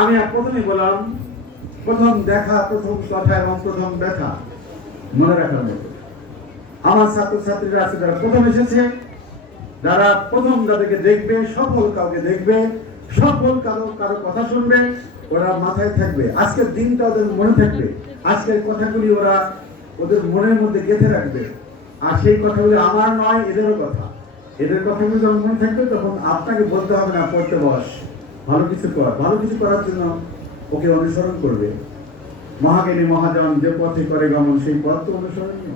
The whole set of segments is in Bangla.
আমি প্রথমেই বললাম, প্রথম দেখা, প্রথম কথা এবং প্রথম দেখা মনে রাখার মতো। আমার ছাত্রছাত্রীরা আছে যারা প্রথম এসেছে, যারা প্রথম যাদেরকে দেখবে, সফল কাউকে দেখবে, সফল কারো কথা শুনবে, ওরা মাথায় থাকবে, আজকের দিনটা ওদের মনে থাকবে, আজকের কথাগুলি ওরা ওদের মনের মধ্যে গেঁথে রাখবে। আর সেই কথাগুলি আমার নয়, এদেরও কথা। এদের কথাগুলি যখন মনে থাকবে তখন আপনাকে বলতে হবে না পড়তে বস, ভালো কিছু কর। ভালো কিছু করার জন্য ওকে অনুসরণ করবে। মহাজ্ঞানী মহাজন যে পথে করে গমন, সেই পথ তো অনুসরণীয়,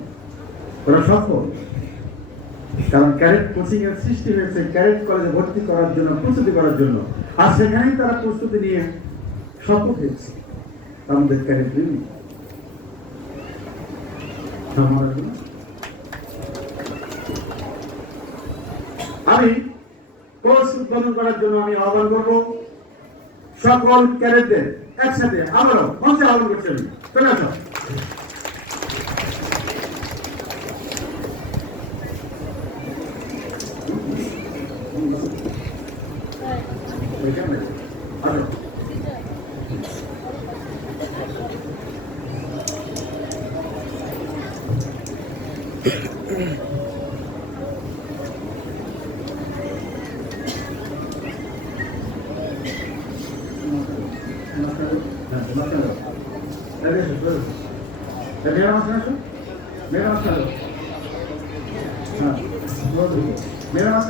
ওরা সফল। কারণ ক্যাডেট কোচিং এর সৃষ্টি হয়েছে ক্যাডেট কলেজে ভর্তি করার জন্য, প্রস্তুতি করার জন্য। আর সেখানেই তারা প্রস্তুতি নিয়ে সফল হয়েছে। আমাদের ক্যাডেট আমি কোর্স উদ্বোধন করার জন্য আমি আহ্বান করবো সকল ক্যাডেটদের একসাথে। আবারও মঞ্চে আহ্বান করছি আমি, চলে আসো। मेरा नाम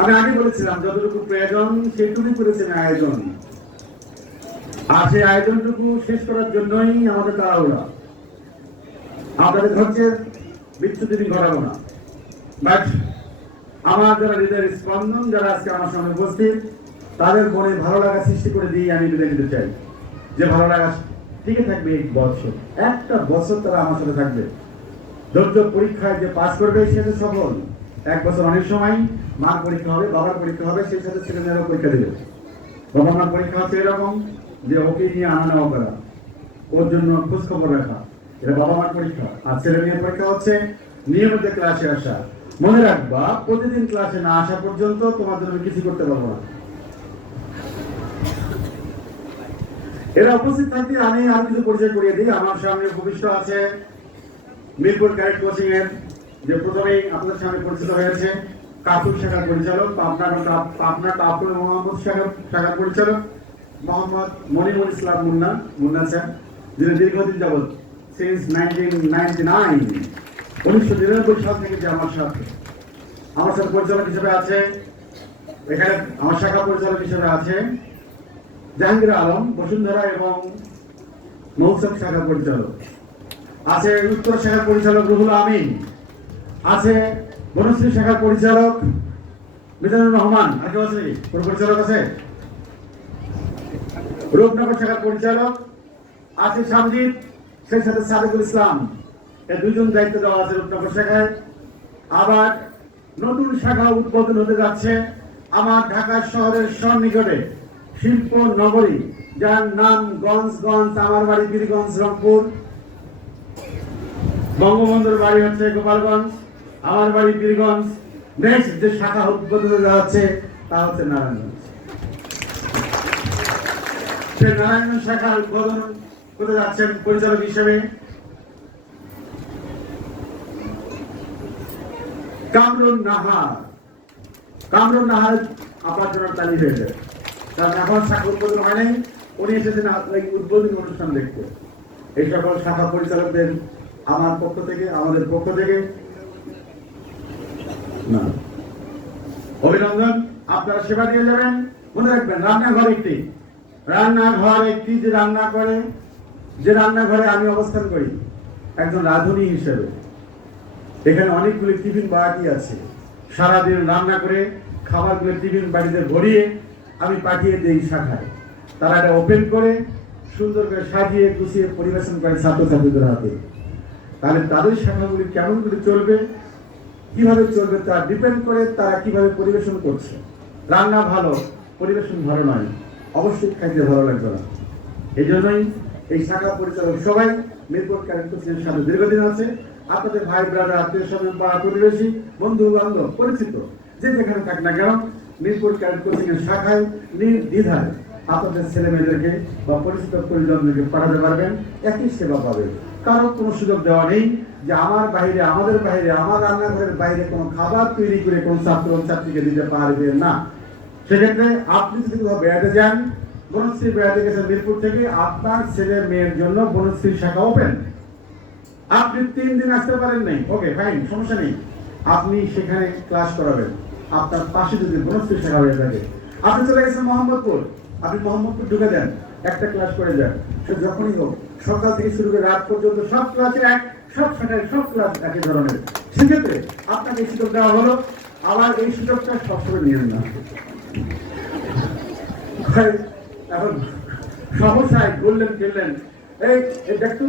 আমি আগে বলেছিলাম যতটুকু প্রয়োজন সেটুকুই করেছেন আয়োজন। আর সেই আয়োজনটুকু শেষ করার জন্যই আমাদের তাড়াহুড়া। আপনাদের ধৈর্যের বিচ্যুতি ঘটাবো না, বাট আমার যারা হৃদয়ের স্পন্দন, যারা আজকে আমার সামনে উপস্থিত, তাদের মনে ভালো লাগা সৃষ্টি করে দিয়ে আমি বিদায় নিতে চাই। যে ভালো লাগা টিকে থাকবে একটা বছর তারা আমার সাথে থাকবে। ধৈর্য পরীক্ষায় যে পাস করবে সে তো সফল। এক বছর অনেক সময় মার পরীক্ষা হবে, বাবার পরীক্ষা হবে, সেই সাথে ছেলেমেয়েরাও পরীক্ষা দেবে। বাবা মার পরীক্ষা হচ্ছে এরকম যে ওকে নিয়ে আনা নেওয়া করা, ওর জন্য খোঁজ খবর রাখা, এটা বাবা মার পরীক্ষা। আর ছেলে মেয়ের পরীক্ষা হচ্ছে নিয়মিত ক্লাসে আসা। মনে রাখবা, প্রতিদিন ক্লাসে না আসা পর্যন্ত তোমার জন্য কিছু করতে পারবো না। এরা উপস্থিত থাকতে আমি আরো কিছু পরিচয় করিয়ে দিই। আমার সামনে ভূমিষ্ঠ আছে মিরপুর ক্যাডেট কোচিং এর, যে প্রথমেই আপনাদের সামনে পরিচিত হয়েছে, কাপুর শাখার পরিচালক, আপনার কাপুর মোহাম্মদ শাখার পরিচালক মোহাম্মদ মনিরুল ইসলাম মুন্না স্যার, যিনি দীর্ঘদিন যাবৎ সিন্স 1999 সাল থেকে যে আমার সাথে পরিচালক হিসেবে আছে। এখানে আমার শাখা পরিচালক হিসেবে আছে জাহাঙ্গীর আলম বসুন্ধরা এবং মৌসুম শাখার পরিচালক আছে, উত্তর শাখার পরিচালক রুহুল আমিন আছে, বনশ্রী শাখার পরিচালক মিজানুর রহমান আগে আছে, কোন পরিচালক আছে, রূপনগর শাখার পরিচালক আছে সামজিৎ, সেই সাথে সাদেকুল ইসলাম। এই দুজন দায়িত্ব দেওয়া আছে রূপনগর শাখায়। আবার নতুন শাখা উদ্বোধন হতে যাচ্ছে আমার ঢাকা শহরের সন্নিকটে শিল্প নগরী, যার নাম গঞ্জগঞ্জ। আমার বাড়ি বীরগঞ্জ রংপুর, বঙ্গবন্ধুর বাড়ি হচ্ছে গোপালগঞ্জ, আমার বাড়ি বীরগঞ্জ। নেক্সট যে শাখা উদ্বোধন হচ্ছে তা হচ্ছে নারায়ণগঞ্জ। সে নারায়ণগঞ্জ শাখা উদ্বোধন করতে যাচ্ছেন পরিচালক হিসেবে কামরুন নাহার। আপনার জন্য তালি হয়েছে, কারণ এখন শাখা উদ্বোধন হয় নাই, উনি এসেছেন উদ্বোধনী অনুষ্ঠান দেখতে। এই সকল শাখা পরিচালকদের আমার পক্ষ থেকে, আমাদের পক্ষ থেকে না অভিনন্দন। আপনারা সেবা দিয়ে যাবেন। মনে রাখবেন, রান্নাঘর একটি যে রান্না করে, যে রান্নাঘরে আমি অবস্থান করি একজন রাঁধুনি হিসেবে, এখানে অনেকগুলি টিফিন বাটি আছে। সারাদিন রান্না করে খাবারগুলো টিফিন বাড়িতে ভরিয়ে আমি পাঠিয়ে দিই শাখায়। তারা এটা ওপেন করে সুন্দর করে সাজিয়ে গুছিয়ে পরিবেশন করে ছাত্রছাত্রীদের হাতে। তাহলে তাদের শাখাগুলি কেমন করে চলবে, কিভাবে চলবে, তা ডিপেন্ড করে তারা কিভাবে পরিবেশন করছে। রান্না ভালো, পরিবেশন ভালো নয়, অবশ্যই খাইতে ভালো লাগবে না। এই জন্যই এই শাখা পরিচালক সবাই মিরপুর ক্যাডেট কোচিংয়ের সাথে দীর্ঘদিন আছে। আপনাদের ভাই ব্রাদার, আত্মীয় স্বজন, পাড়া প্রতিবেশী, বন্ধু বান্ধব, পরিচিত যে যেখানে থাক না কেন, মিরপুর ক্যাডেট কোচিংয়ের শাখায় নির্দ্বিধায় আপনাদের ছেলে মেয়েদেরকে বা পরিচিত পরিজনদেরকে পাঠাতে পারবেন, একই সেবা পাবে। কারো কোনো সুযোগ দেওয়া নেই যে আমাদের বাইরে, আমার রান্নাঘরের বাইরে কোনো খাবার তৈরি করে কোনো ছাত্র ছাত্রীকে দিতে পারবে না। সেক্ষেত্রে আপনি যদি কোথাও বেড়াতে যান, বনশ্রী বেড়াতে গেছেন মিরপুর থেকে, আপনার ছেলে মেয়ের জন্য বনশ্রী শাখা ওপেন। আপনি 3 দিন আসতে পারেন নাই, ওকে ফাইন, সমস্যা নেই, আপনি সেখানে ক্লাস করাবেন। আপনার পাশে যদি বনশ্রী শাখা হয়ে থাকে, আপনি চলে গেছেন মোহাম্মদপুর, আপনি মোহাম্মদপুর ঢুকে দেন, একটা ক্লাস করে যান। সে যখনই হোক, সকাল থেকে শুরু করে রাত পর্যন্ত সব ক্লাসে সব শাখায় সব ক্লাস একই ধরনের। সেক্ষেত্রে আপনাকে এই সুযোগ দেওয়া হলো। আবার এই সুযোগটা সবসময় নিয়েন না। এখন সমস্যায় বললেন গেলেন, দেখতো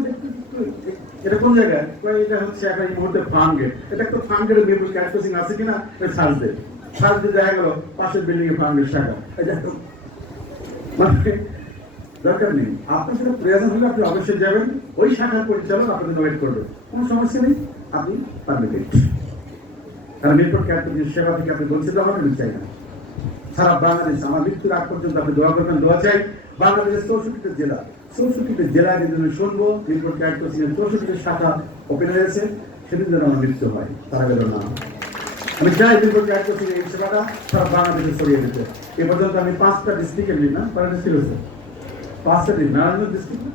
এটা কোন জায়গায়, এটা হচ্ছে এখন এই মুহূর্তে ফার্ম গেট, এটা একটু ফার্ম গেটের মিরপুর ক্যাডেট কোচিং আছে কিনা সার্চ দিয়ে দেখা গেল পাশের বিল্ডিং এ ফার্ম গেট শাখা। মানে দরকার নেই, আপনার সাথে প্রয়োজন হলে আপনি অবশ্যই যাবেন, ওই শাখার পরিচালক আপনাদের ওয়েট করবে, কোনো সমস্যা নেই, আপনি পারবেন। কারণ মিরপুর ক্যাডেট কোচিং সেবা থেকে আপনি বঞ্চিত হবেন, আমি চাই না। সারা বাংলাদেশ আমার মৃত্যুর আগ পর্যন্ত আপনি দোয়া করবেন, দোয়া চাই। বাংলাদেশের 64টি জেলা, 64টি জেলায় যেদিন শুনবো মিরপুর ক্যাডেট কোচিং এর 64টি শাখা ওপেন হয়েছে, সেদিন যেন আমার মৃত্যু হয়, তারা গেল না। আমি চাই মিরপুর ক্যাডেট কোচিং এই সেবাটা সারা বাংলাদেশে ছড়িয়ে দিতে। এ পর্যন্ত আমি 5টা ডিস্ট্রিক্টের লিড, না 5টা ছিল, 5টা ডিস্ট্রিক্ট, নারায়ণগঞ্জ ডিস্ট্রিক্ট,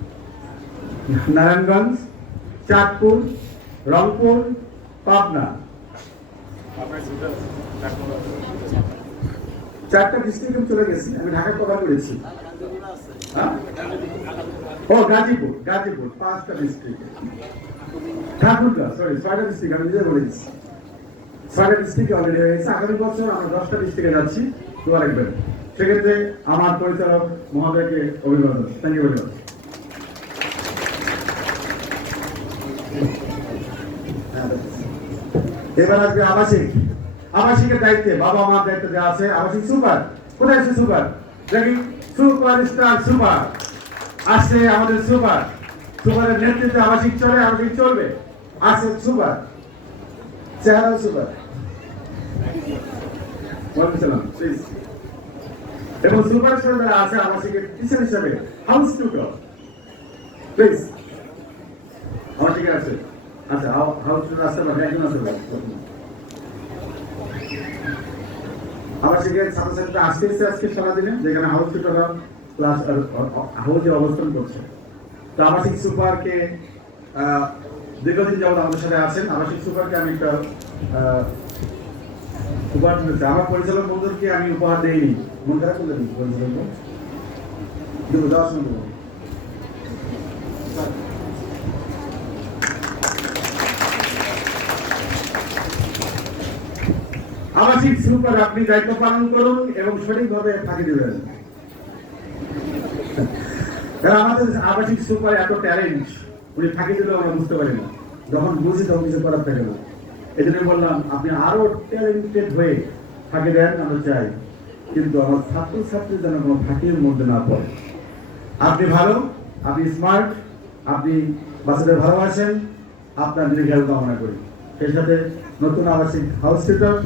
নারায়ণগঞ্জ, চাঁদপুর, রংপুর, পাবনা, 4টা ডিস্ট্রিক্টে চলে গেছি। আমি ঢাকা কভার করেছি। ও গাজীপুর, 5টা ডিস্ট্রিক্ট, ঠাকুরগাঁ, সরি 6টা ডিস্ট্রিক্ট, আমি নিজে বলে দিচ্ছি। 6টা ডিস্ট্রিক্টে অলরেডি হয়ে গেছে। আগামী বছর আমরা 10টা ডিস্ট্রিক্টে যাচ্ছি, দোয়া রাখবেন। সেক্ষেত্রে আমার পরিচালক মহোদয়কে অভিনন্দন। Thank you very much. এবার আজকে আবাসিকের দায়িত্বে, বাবা মার দায়িত্ব দেওয়া আছে আবাসিক সুপার। কোথায় আছে সুপার? দেখি, সুপার স্টার সুপার আসছে আমাদের সুপারের নেতৃত্বে আবাসিক চলবে। আছে সুপার, চেহারাও সুপার, এবং সুপার হিসেবে আছে আবাসিকের টিচার হিসেবে হাউস টিউটর। প্লিজ আবাসিকে আছে, আচ্ছা হাউস টিউটর আসতে পারে, একজন আসতে পারে। আবাসিকের ছাত্রছাত্রীরা আসতেছে আজকে সারাদিনে, যেখানে হাউস টিউটররা ক্লাস হাউসে অবস্থান করছে। তো আবাসিক সুপারকে দীর্ঘদিন যাবত আমাদের সাথে আছেন। আবাসিক সুপারকে আমি একটা উপহার দিতে, আমার পরিচালক বন্ধুকে আমি উপহার দেইনি, মন খারাপ করলে দিই পরিচালক দেবো, দেওয়ার সময় দেবো। আবাসিক সুপার আপনি দায়িত্ব পালন করুন এবং সঠিকভাবে ফাঁকি দেবেন। আমাদের আবাসিক সুপার এত ট্যালেন্ট, উনি ফাঁকি দিলেও আমরা বুঝতে পারি না, যখন বুঝি তখন কিছু করার থাকে না। এই জন্য বললাম আপনি আরো ট্যালেন্টেড হয়ে ফাঁকি দেন, আমরা চাই, কিন্তু আমার ছাত্রছাত্রী যেন কোনো ফাঁকির মধ্যে না পড়ে। আপনি ভালো, আপনি স্মার্ট, আপনি বাচ্চাদের ভালোবাসেন, আপনার দীর্ঘায়ু কামনা করি। সেই সাথে নতুন আবাসিক হাউস টিউটর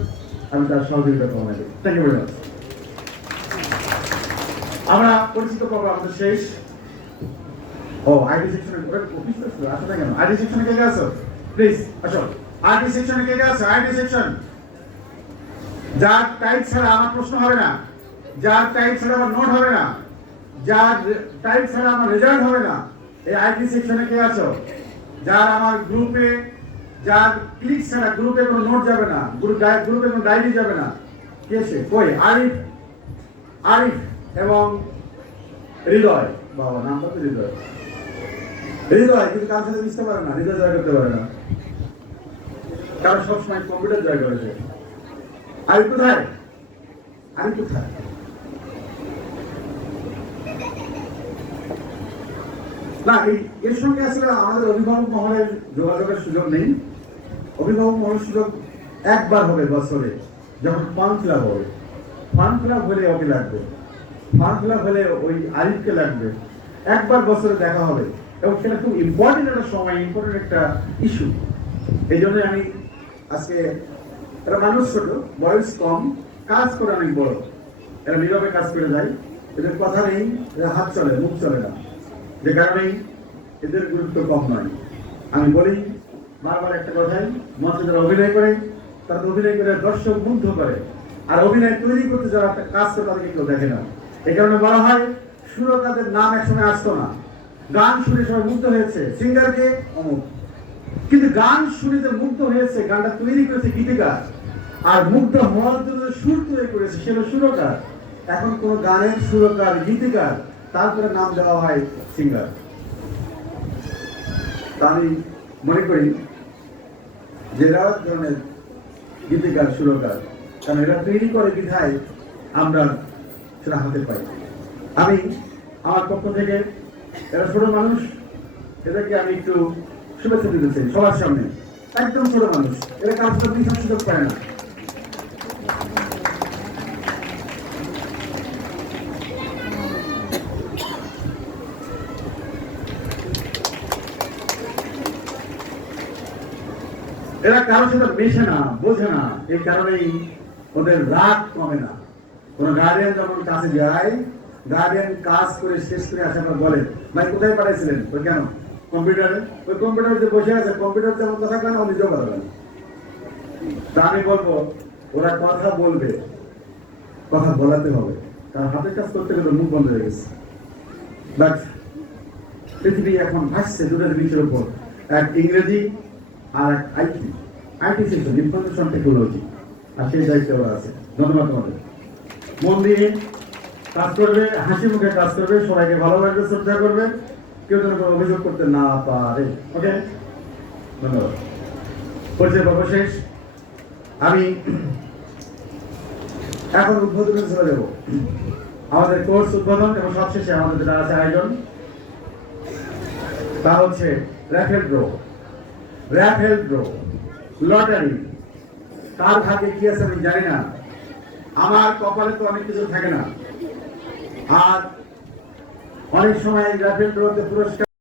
আমি তার সহযোগিতা কামনা করি। Thank you very much. আমরা পরিচিত পাবো, আমাদের শেষ। ও আইডি সেকশনে অফিস আসো না কেন? আইডি সেকশনে কে আছো? প্লিজ আসো। আইডি সেকশনে কে আছে? ID section. যার টাইপ ছাড়া আমার প্রশ্ন হবে না, যার টাইপ ছাড়া আমার নোট হবে না, যার টাইপ ছাড়া আমার রেজাল্ট হবে না, এই আইডি সেকশনে কে আছো? যার আমার গ্রুপে, যার ক্লিক ছাড়া গ্রুপে কোনো নোট যাবে না, গ্রুপে কোনো ডায়েরি যাবে না, কে সে? কই? আরিফ এবং হৃদয়। বাবা নামটা তো হৃদয় কিন্তু কার সাথে মিশতে পারে না, হৃদয় জয় করতে পারে না, কারণ সবসময় কম্পিউটার জয় করেছে। আরিফ কোথায়? না, এর সঙ্গে আসলে আমাদের অভিভাবক মহলের যোগাযোগের সুযোগ নেই। অভিভাবক মহলের সুযোগ একবার হবে বছরে, যখন ফার্ম ক্লাব হবে। ফার্ম ক্লাব হলে ওকে লাগবে। ফর্ম ফিল আপ হলে ওই আরিফকে লাগবে, একবার বছরে দেখা হবে, এবং সেটা খুব ইম্পর্টেন্ট একটা সময়, ইম্পর্টেন্ট একটা ইস্যু। এই জন্য আমি আজকে, এরা মানুষ ছোট, বয়স কম, কাজ করে অনেক বড়, এরা নীরবে কাজ করে যায়, এদের কথা নেই, এদের হাত চলে, মুখ চলে না, যে কারণেই এদের গুরুত্ব কম নয়। আমি বলি বারবার একটা কথাই, মঞ্চে যারা অভিনয় করে তারা অভিনয় করে দর্শক মুগ্ধ করে, আর অভিনয় তৈরি করতে যারা একটা কাজ করে তাদেরকে কেউ দেখে না। এই কারণে বলা হয় সুরকারদের নাম একসময় আসতো না, গান শুনে সবাই মুগ্ধ হয়েছে, সিঙ্গারকে অমুক, কিন্তু গান শুনে যে মুগ্ধ হয়েছে, গানটা তৈরি করেছে গীতিকার, আর মুগ্ধ হওয়ার জন্য সুর তৈরি করেছে সে হলো সুরকার। এখন কোন গানের সুরকার, গীতিকার, তারপরে নাম দেওয়া হয় সিঙ্গার। তা আমি মনে করি যে এরা ধরনের গীতিকার, সুরকার, কারণ এরা তৈরি করে বিধায় আমরা সেটা হাতে পাই। আমি আমার পক্ষ থেকে, এরা ছোট মানুষ, এদেরকে আমি একটু শুভেচ্ছা দিতে চাই সবার সামনে। একদম ছোট মানুষ, এরা কাজটা বিশেষ সুযোগ পায় না। এরা কারোর সাথে মেশে না, বোঝে না, এই কারণেই ওদের রাগ কমে না। কোন গার্ডিয়ান যখন কাছে যায়, গার্ডিয়ান কাজ করে শেষ করে আসার পর বলে, ভাই কোথায় পাঠাইছিলেন? ওই কেন? কম্পিউটারে। ওই কম্পিউটারে বসে আছে, কম্পিউটার যেমন কথা কেন নিজেও কথা বলে। তা আমি বলবো ওরা কথা বলবে, কথা বলাতে হবে, কারণ হাতের কাজ করতে গেলে মুখ বন্ধ হয়ে গেছে। বাট পৃথিবী এখন ভাসছে দুটো জিনিসের উপর, এক ইংরেজি আর এক আইটি সেকশন, ইনফরমেশন টেকনোলজি, আর সেই দায়িত্বে ওরা আছে। ধন্যবাদ তোমাদের। মন দিয়ে কাজ করবে, হাসি মুখে কাজ করবে, সবাইকে ভালোভাবে শ্রদ্ধা করবে, কেউ যেন কোনো অভিযোগ করতে না পারে। ওকে, ধন্যবাদ। পরিচয় পর্ব শেষ। আমি এখন উদ্বোধনে চলে যাব, আমাদের কোর্স উদ্বোধন, এবং সবশেষে আমাদের যেটা আছে আয়োজন, তা হচ্ছে raffle draw. Raffle draw, lottery. কার ভাগ্যে কি আছে আমি জানি না, আমার কপালে তো অনেক কিছু থাকে না, আর অনেক সময় র্যাফেল ড্রতে পুরস্কার